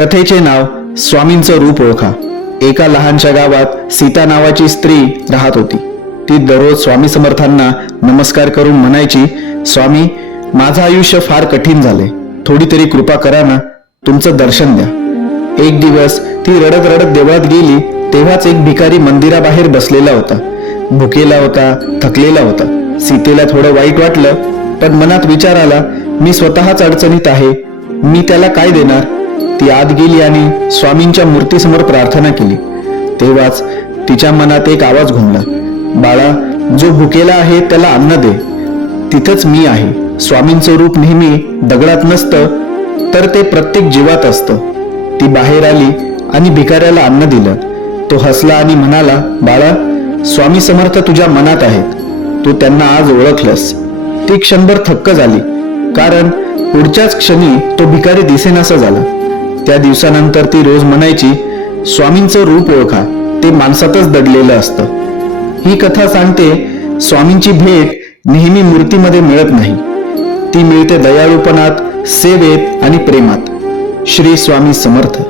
कथेचे नाव स्वामींचं रूप ओळखा. एका लहानशा गावात सीता नावाची स्त्री राहत होती. ती दररोज स्वामी समर्थांना नमस्कार करून म्हणायची स्वामी माझं आयुष्य फार कठीण झाले थोडी तरी कृपा करा ना तुमचं दर्शन द्या. एक दिवस ती रडत रडत देवळात गेली तेव्हाच एक भिकारी मंदिराबाहेर बसलेला होता. भुकेला होता थकलेला होता. सीतेला थोडं वाईट वाटलं पण मनात विचार आला मी स्वतःच अडचणीत आहे. मी त्याला काय देणार? ती आत गेली आणि स्वामींच्या मूर्तीसमोर प्रार्थना केली. तेव्हाच तिच्या मनात एक आवाज घुमला. बाळा जो भुकेला आहे त्याला अन्न दे. तिथंच मी आहे. स्वामींचं रूप नेहमी दगडात नसतं तर ते प्रत्येक जीवात असतं. ती बाहेर आली आणि भिकाऱ्याला अन्न दिलं. तो हसला आणि म्हणाला बाळा स्वामी समर्थ तुझ्या मनात आहेत. तू त्यांना आज ओळखलंस. ती क्षणभर थक्क झाली कारण पुढच्याच क्षणी तो भिकारी दिसेनासा झाला. त्या दिवसानंतर ती रोज म्हणायची स्वामींचं रूप ओळखा ते माणसातच दडलेलं असतं. ही कथा सांगते स्वामींची भेट नेहमी मूर्तीमध्ये मिळत नाही. ती मिळते दयाळूपणात सेवेत आणि प्रेमात. श्री स्वामी समर्थ.